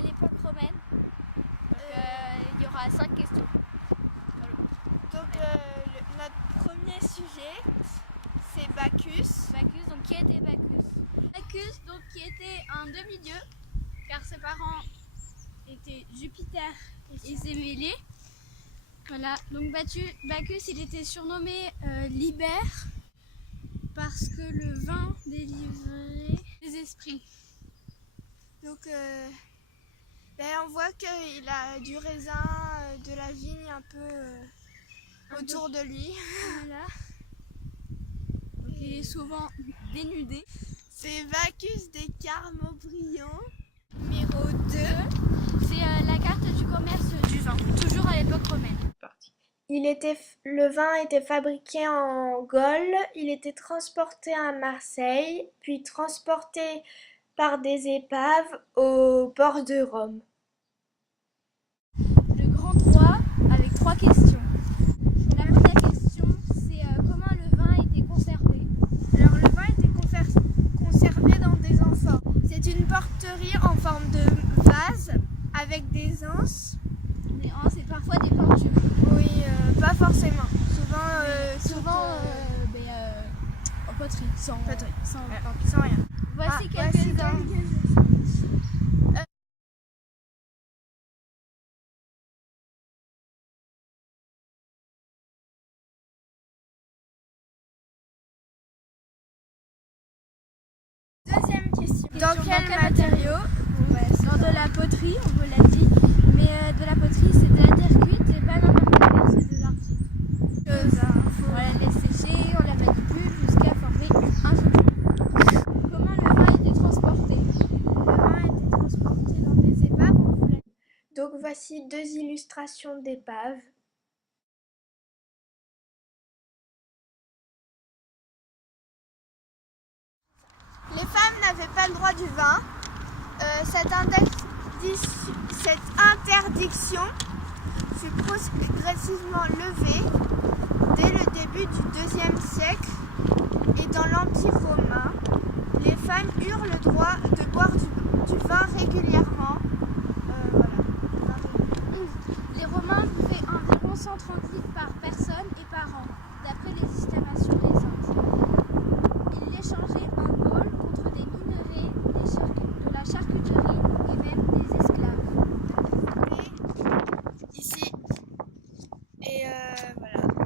à l'époque romaine. Il y aura 5 questions. Donc notre premier sujet, c'est Bacchus. Bacchus, donc qui était Bacchus? Bacchus, donc qui était un demi-dieu, car ses parents étaient Jupiter et Sémélé. Voilà, donc Bacchus, il était surnommé Liber, parce que le vin délivrait les esprits. Donc on voit qu'il a du raisin, de la vigne un peu autour de lui. Voilà. Donc il est souvent dénudé. C'est Bacchus des Carmes-Aubryon. Numéro 2. C'est la carte du commerce du vin, toujours à l'époque romaine. Le vin était fabriqué en Gaule, il était transporté à Marseille, puis transporté par des épaves au port de Rome. Le grand 3 avec 3 questions. La première question, c'est comment le vin a été conservé. Alors le vin était conservé dans des amphores. C'est une porterie en forme de vase avec des anses. Des anses et parfois des peintures. Oui, pas forcément. Souvent en poterie, sans rien. Voici quelques-uns. Deuxième question. Dans quel matériau? Dans de la poterie, on vous l'a dit. Mais de la poterie, c'est de la terre cuite et pas n'importe quoi, c'est de l'argile. On la laisse sécher, on la manipule jusqu'à former un solide. Comment le vin a été transporté? Le vin a été transporté dans des épaves, on vous l'a dit. Donc voici 2 illustrations d'épaves. Les femmes n'avaient pas le droit du vin. Cette interdiction fut progressivement levée dès le début du IIe siècle et dans l'Empire romain, les femmes eurent le droit de boire du vin régulièrement. Les Romains buvaient environ 130 litres par personne et par an, d'après les estimations récentes. Ils l'échangeaient en Gaule contre des minerais, de la charcuterie et même des esclaves.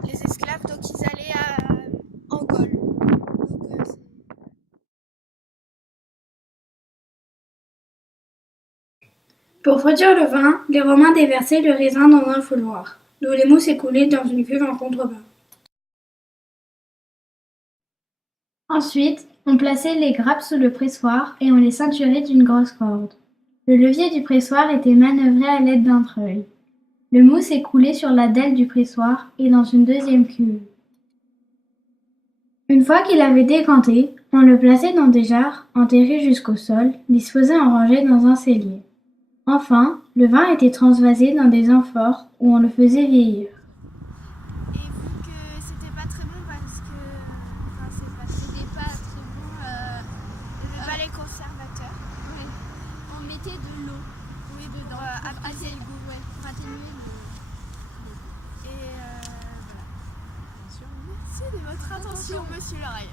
Les esclaves, donc ils allaient en Gaule. Pour produire le vin, les Romains déversaient le raisin dans un fouloir, d'où les mousses s'écoulaient dans une cuve en contrebas. Ensuite, on plaçait les grappes sous le pressoir et on les ceinturait d'une grosse corde. Le levier du pressoir était manœuvré à l'aide d'un treuil. Le mousse s'écoulait sur la dalle du pressoir et dans une deuxième cuve. Une fois qu'il avait décanté, on le plaçait dans des jarres enterrées jusqu'au sol, disposées en rangées dans un cellier. Enfin, le vin était transvasé dans des amphores où on le faisait vieillir. Et vu que c'était pas très bon parce que C'était pas très bon. il n'y avait pas les conservateurs. Ouais. On mettait de l'eau dedans pour atténuer le goût. Pour atténuer le goût. Et voilà. Bien sûr, merci de votre attention, monsieur l'oreille.